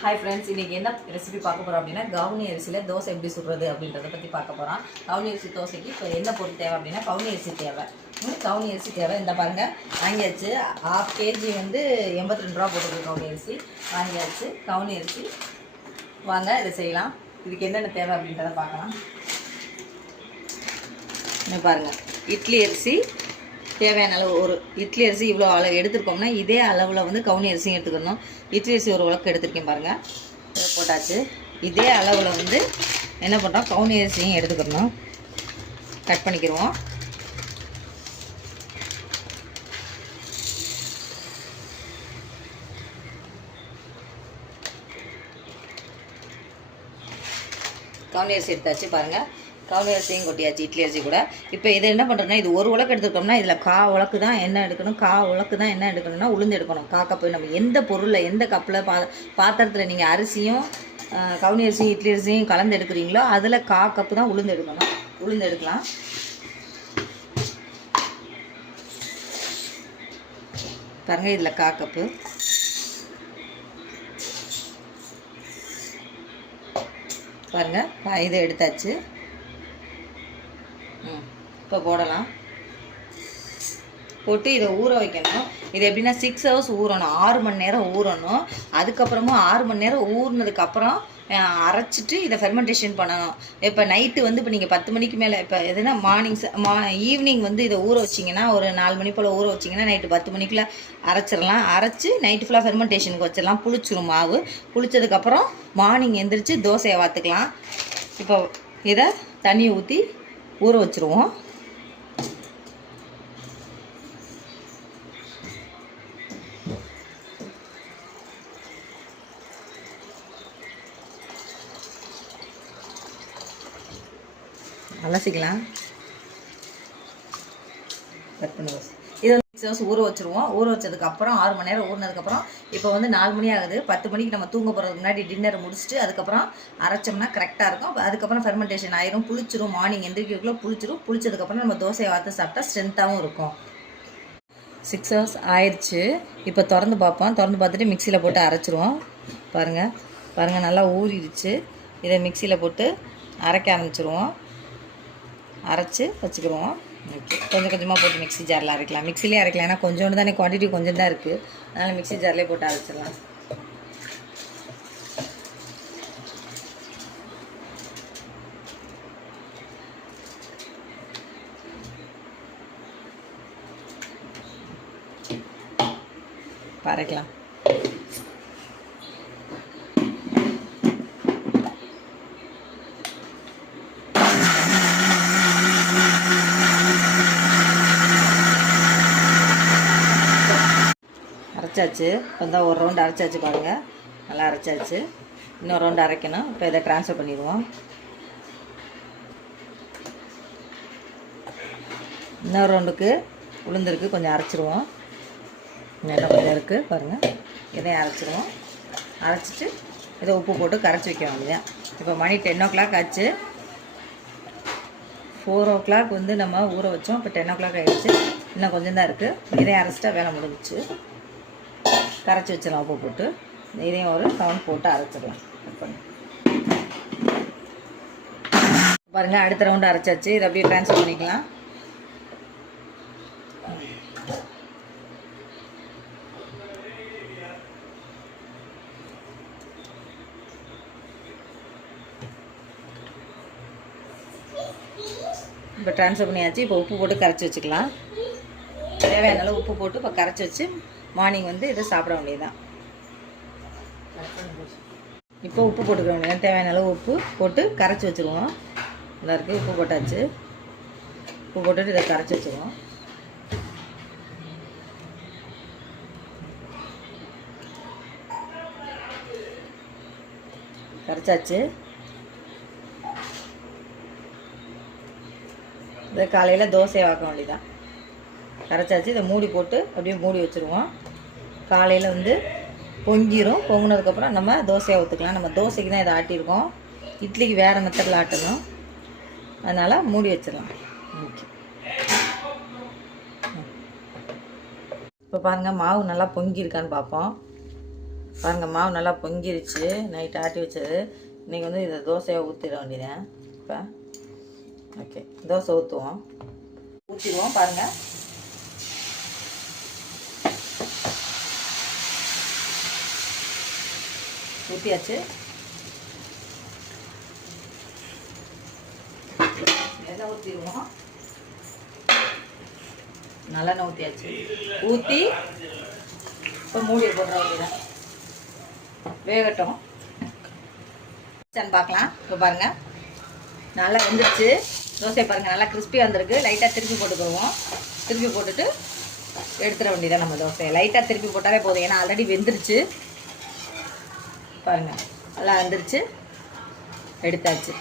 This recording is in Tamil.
ஹாய் ஃப்ரெண்ட்ஸ், இன்றைக்கி என்ன ரெசிபி பார்க்க போகிறோம் அப்படின்னா கவுனி அரிசியில் தோசை எப்படி சுடுறது அப்படின்றத பற்றி பார்க்க போகிறோம். கவுனி அரிசி தோசைக்கு இப்போ என்ன பொருள் தேவை அப்படின்னா கவுனி அரிசி தேவை. கவுனி அரிசி தேவை. இந்த பாருங்கள், வாங்கியாச்சு. 1/2 கேஜி வந்து 82 ரூபா போட்டுருக்கு கவுனி அரிசி. வாங்கியாச்சு கவுனி அரிசி. வாங்க இதை செய்யலாம். இதுக்கு என்னென்ன தேவை அப்படின்றத பார்க்கலாம். என்ன பாருங்கள், இட்லி அரிசி தேவையான அளவு. ஒரு இட்லி அரிசி இவ்வளோ அளவு எடுத்துருக்கோம்னா இதே அளவில் வந்து கவுனி அரிசியும் எடுத்துக்கணும். இட்லி அரிசி ஒரு உலக்கு எடுத்துருக்கேன் பாருங்கள், இதை போட்டாச்சு. இதே அளவில் வந்து என்ன பண்ணுறோம், கவுனி அரிசியும் எடுத்துக்கணும். கட் பண்ணிக்கிடுவோம். கவுனி அரிசி எடுத்தாச்சு பாருங்கள். கவுனி அரிசியும் கொட்டியாச்சு, இட்லி அரிசி கூட. இப்போ இதை என்ன பண்ணுறோன்னா, இது ஒரு உலக்கு எடுத்துக்கிட்டோம்னா இதில் உலக்கு தான் என்ன எடுக்கணும், உலக்கு தான் என்ன எடுக்கணும்னா உளுந்து எடுக்கணும். கப்பு. நம்ம எந்த பொருளில் எந்த கப்பில் பாத்திரத்தில் நீங்கள் அரிசியும் கவுனி அரிசியும் இட்லி அரிசியும் கலந்து எடுக்கிறீங்களோ அதில் கப்பு தான் உளுந்து எடுக்கணும். உளுந்து எடுக்கலாம். பாருங்கள், இதில் கப்பு. பாருங்கள், இதை எடுத்தாச்சு. இப்போ போடலாம். போட்டு இதை ஊற வைக்கணும். இது எப்படின்னா 6 ஹவர்ஸ் ஊறணும். 6 மணி நேரம் ஊறணும். அதுக்கப்புறமும் 6 மணி நேரம் ஊறினதுக்கப்புறம் அரைச்சிட்டு இதை ஃபெர்மெண்டேஷன் பண்ணணும். இப்போ நைட்டு வந்து இப்போ நீங்கள் 10 மணிக்கு மேலே, இப்போ எதுனா ஈவினிங் வந்து இதை ஊற வச்சிங்கன்னா, ஒரு 4 மணி போல் ஊற வச்சிங்கன்னா நைட்டு 10 மணிக்குள்ளே அரைச்சிடலாம். அரைச்சி நைட்டு ஃபுல்லாக ஃபெர்மெண்டேஷனுக்கு வச்சிடலாம். புளிச்சிரும் மாவு. புளிச்சதுக்கப்புறம் மார்னிங் எந்திரிச்சு தோசையை வாத்துக்கலாம். இப்போ இதை தண்ணி ஊற்றி ஊற வச்சுருவோம். அலசிக்கலாம். கட் பண்ணுவோம். இதை 6 ஹவர்ஸ் ஊற வச்சுருவோம். ஊற வச்சதுக்கப்புறம் 6 மணி நேரம் ஊறினதுக்கப்புறம் இப்போ வந்து 4 மணி ஆகுது. 10 மணிக்கு நம்ம தூங்க போகிறதுக்கு முன்னாடி டின்னரை முடிச்சுட்டு அதுக்கப்புறம் அரைச்சோம்னா கரெக்டாக இருக்கும். அதுக்கப்புறம் ஃபெர்மெண்டேஷன் ஆயிரும், புளிச்சிரும். மார்னிங் எந்திரிக்கிறதுக்குள்ளே புளிச்சிரும். புளிச்சதுக்கப்புறம் நம்ம தோசையை வார்த்து சாப்பிட்டா ஸ்ட்ரென்த்தாகவும் இருக்கும். 6 ஹவர்ஸ் ஆயிடுச்சு. இப்போ திறந்து பார்ப்போம். திறந்து பார்த்துட்டு மிக்சியில் போட்டு அரைச்சிருவோம். பாருங்கள் நல்லா ஊறிடுச்சு. இதை மிக்சியில் போட்டு அரைக்க ஆரம்பிச்சிருவோம். அரைச்சி வச்சுக்கிடுவோம். கொஞ்சம் கொஞ்சமாக போட்டு மிக்ஸி ஜாரில் அரைக்கலாம். மிக்சிலே அரைக்கலாம், ஏன்னா கொஞ்சோண்டு தானே, குவான்டிட்டி கொஞ்சம் தான் இருக்குது. அதனால் மிக்ஸி ஜார்லேயே போட்டு அரைச்சிடலாம். அரைக்கலாம். அரைச்சாச்சு. இப்போ தான் ஒரு ரவுண்டு அரைச்சாச்சு பாருங்கள், நல்லா அரைச்சாச்சு. இன்னொரு ரவுண்டு அரைக்கணும். இப்போ இதை ட்ரான்ஸ்ஃபர் பண்ணிடுவோம். இன்னொரு ரவுண்டுக்கு உளுந்துருக்கு, கொஞ்சம் அரைச்சிருவோம். இன்னும் கொஞ்சம் இருக்குது பாருங்கள், இதையும் அரைச்சிருவோம். அரைச்சிட்டு இதை உப்பு போட்டு கரைச்சி வைக்க வேண்டியதான். இப்போ மணி 10 o'clock ஆச்சு. 4 o'clock வந்து நம்ம ஊற வச்சோம். இப்போ 10 o'clock ஆகிடுச்சு. இன்னும் கொஞ்சம் தான் இருக்குது. இதையும் அரைச்சிட்டா வேலை முடிஞ்சிச்சு. கரைச்சி வச்சிடலாம் உப்பு போட்டு. இதையும் ஒரு ரவுண்ட் போட்டு அரைச்சிடலாம். பாருங்கள், அடுத்த ரவுண்டு அரைச்சாச்சு. இதை அப்படியே ட்ரான்ஸ்ஃபர் பண்ணிக்கலாம். இப்போ ட்ரான்ஸ்ஃபர் பண்ணியாச்சு. இப்போ உப்பு போட்டு கரைச்சி வச்சுக்கலாம். தேவையான அளவு உப்பு போட்டு இப்போ கரைச்சி வச்சு மார்னிங் வந்து இதை சாப்பிட வேண்டியதுதான். இப்போ உப்பு போட்டுக்க வேண்டியது. தேவையான அளவு உப்பு போட்டு கரைச்சி வச்சுருவோம். நல்லா இருக்குது. உப்பு போட்டாச்சு. உப்பு போட்டுட்டு இதை கரைச்சி வச்சுருவோம். கரைச்சாச்சு. இதை காலையில் தோசையை வாக்க வேண்டியதான். கரைச்சாச்சு. இதை மூடி போட்டு அப்படியே மூடி வச்சுருவோம். காலையில் வந்து பொங்கிரும். பொங்கினதுக்கப்புறம் நம்ம தோசையை ஊற்றுக்கலாம். நம்ம தோசைக்கு தான் இதை ஆட்டியிருக்கோம். இட்லிக்கு வேறு மெத்தடில் ஆட்டணும். அதனால் மூடி வச்சிடலாம். இப்போ பாருங்கள், மாவு நல்லா பொங்கியிருக்கான்னு பார்ப்போம். பாருங்கள் மாவு நல்லா பொங்கிருச்சு. நைட் ஆட்டி வச்சது. இன்றைக்கி வந்து இதை தோசையாக ஊற்றிட வேண்டியதேன். இப்போ ஓகே தோசை ஊற்றுவோம். ஊற்றிடுவோம் பாருங்கள். ஊற்றியாச்சு. எண்ணெய் ஊற்றிடுவோம். நல்லெண்ணெய் ஊற்றியாச்சு. ஊற்றி இப்போ மூடியை போடுற வேண்டியதான். வேகட்டும் பார்க்கலாம். இப்போ பாருங்கள் நல்லா வெந்துருச்சு. தோசை பாருங்கள் நல்லா கிறிஸ்பியாக இருந்திருக்கு. லைட்டாக திருப்பி போட்டுக்குவோம். திருப்பி போட்டுட்டு எடுத்துட வேண்டியதான் நம்ம தோசையை. லைட்டாக திருப்பி போட்டாலே போதும், ஏன்னா ஆல்ரெடி வெந்துருச்சு. பாருங்கள் நல்லா வெந்துருச்சு. எடுத்தாச்சு.